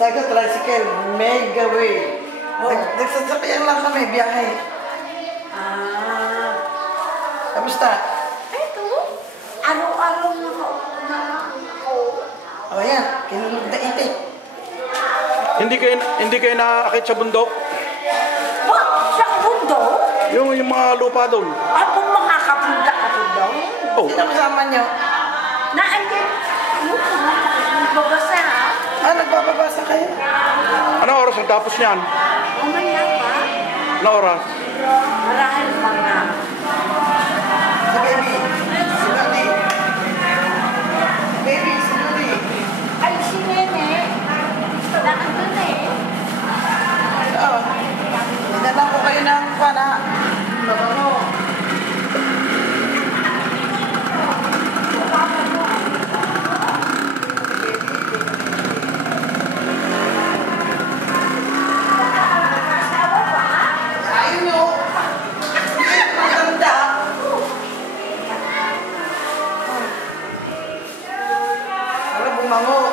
Sabi ko, tricycle, mega way. Nagsasakyan lang kami, biyahe. Kamusta? Ito, araw-araw na ako. O yan, kinulog na itik. Hindi kayo nakakit sa bundok? Ba? Sa bundok? Yung mga lupa doon. Kung makakapunta ako doon? Oh. Sino kasama nyo? Naandun, yung magbabasa ha? Nagbababasa kayo? Ano oras ang tapos niyan? Umaya pa? Ano oras? Marahil mga. Si baby. Si Lodi. Baby, si Lodi. Ay, si Nene. Naandun eh. Oo. Dinala ko kayo ng pana. Mabango. Ayun nyo. Maganda. Wala bumango.